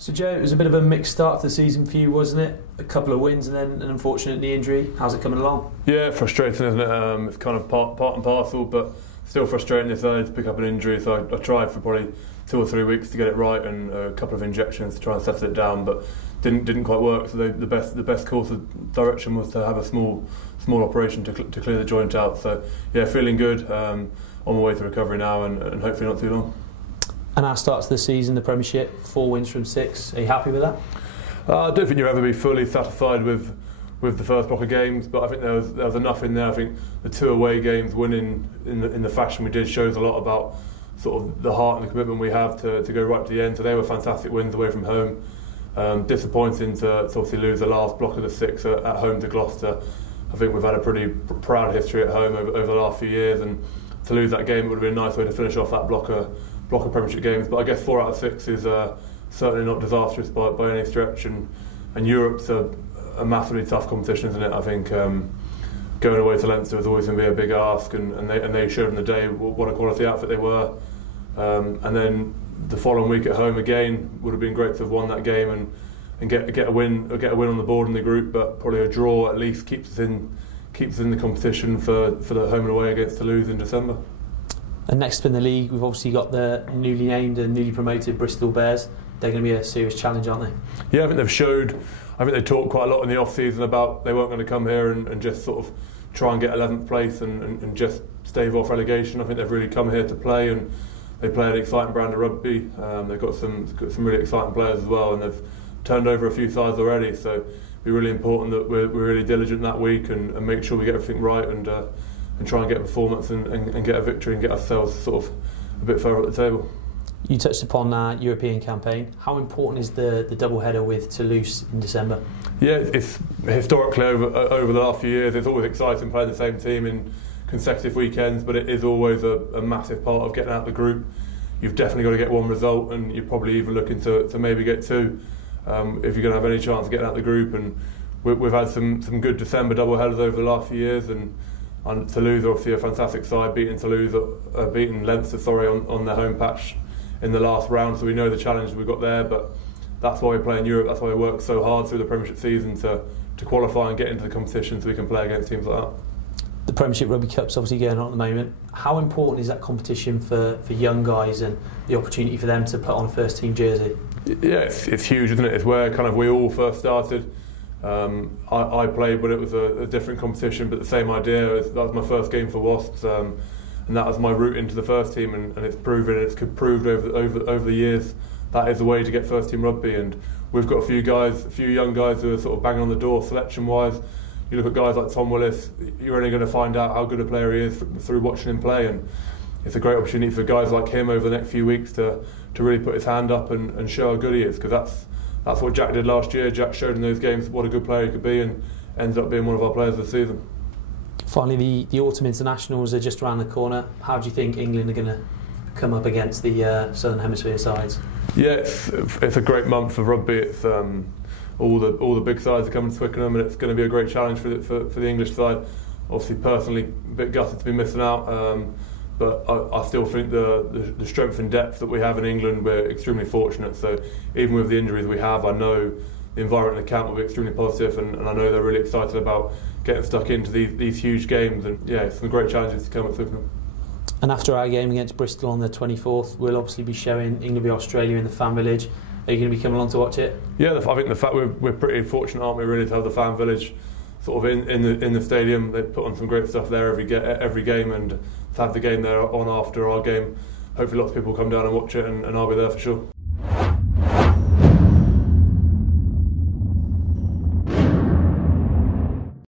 So Joe, it was a bit of a mixed start to the season for you, wasn't it? A couple of wins and then an unfortunate knee injury. How's it coming along? Yeah, frustrating, isn't it? It's kind of part and parcel, but still frustrating if I had to pick up an injury. So I tried for probably 2 or 3 weeks to get it right and a couple of injections to try and settle it down, but didn't quite work. So the best course of direction was to have a small operation to clear the joint out. So yeah, feeling good. On my way to recovery now, and hopefully not too long. And our start to the season, the Premiership, 4 wins from 6. Are you happy with that? I don't think you'll ever be fully satisfied with the first block of games, but I think there was enough in there. I think the 2 away games, winning in the fashion we did, shows a lot about sort of the heart and the commitment we have to go right to the end. So they were fantastic wins away from home. Disappointing to obviously lose the last block of the 6 at home to Gloucester. I think we've had a pretty proud history at home over the last few years, and to lose that game, it would have been a nice way to finish off that block of Premiership games. But I guess 4 out of 6 is certainly not disastrous by any stretch, and Europe's a massively tough competition, isn't it? I think going away to Leinster is always going to be a big ask, and they showed on the day what a quality outfit they were. And then the following week at home again would have been great to have won that game and get a win on the board in the group, but probably a draw at least keeps us in the competition for the home and away against Toulouse in December. And next up in the league, we've obviously got the newly named and newly promoted Bristol Bears. They're going to be a serious challenge, aren't they? Yeah, I think they've showed. I think they talked quite a lot in the off-season about they weren't going to come here and just sort of try and get 11th place and just stave off relegation. I think they've really come here to play, and they play an exciting brand of rugby. They've got some really exciting players as well, and they've turned over a few sides already. So it'll be really important that we're really diligent that week and make sure we get everything right and try and get a performance and get a victory and get ourselves sort of a bit further at the table. You touched upon our European campaign. How important is the double-header with Toulouse in December? Yeah, it's historically over the last few years, it's always exciting playing the same team in consecutive weekends, but it is always a massive part of getting out of the group. You've definitely got to get 1 result, and you're probably even looking to maybe get 2 if you're going to have any chance of getting out of the group. And we've had some good December double-headers over the last few years, and Toulouse are obviously a fantastic side, beating Leinster on their home patch in the last round, so we know the challenge we've got there, but that's why we play in Europe. That's why we work so hard through the Premiership season to qualify and get into the competition so we can play against teams like that. The Premiership Rugby Cup's obviously going on at the moment. How important is that competition for young guys and the opportunity for them to put on a first team jersey? Yeah, it's huge, isn't it? It's where kind of we all first started. I played when it was a different competition, but the same idea. That was my first game for Wasps, and that was my route into the first team, and it's proved over the years that is the way to get first team rugby. And we've got a few young guys who are sort of banging on the door selection wise. You look at guys like Tom Willis, you're only going to find out how good a player he is through watching him play, and it's a great opportunity for guys like him over the next few weeks to really put his hand up and show how good he is, because that's what Jack did last year. Jack showed in those games what a good player he could be, and ends up being one of our players of the season. Finally, the autumn internationals are just around the corner. How do you think England are going to come up against the Southern Hemisphere sides? Yeah, it's a great month for rugby. It's all the big sides are coming to Twickenham, and it's going to be a great challenge for the English side. Obviously, personally, a bit gutted to be missing out, but I still think the strength and depth that we have in England, we're extremely fortunate. So even with the injuries we have, I know the environment in the camp will be extremely positive, and I know they're really excited about getting stuck into these huge games. And yeah, some great challenges to come at Twickenham. And after our game against Bristol on the 24th, we'll obviously be showing England v Australia in the Fan Village. Are you going to be coming along to watch it? Yeah, I think the fact we're pretty fortunate, aren't we, really, to have the Fan Village sort of in the stadium. They put on some great stuff there every game, and to have the game there on after our game, hopefully lots of people will come down and watch it, and I'll be there for sure.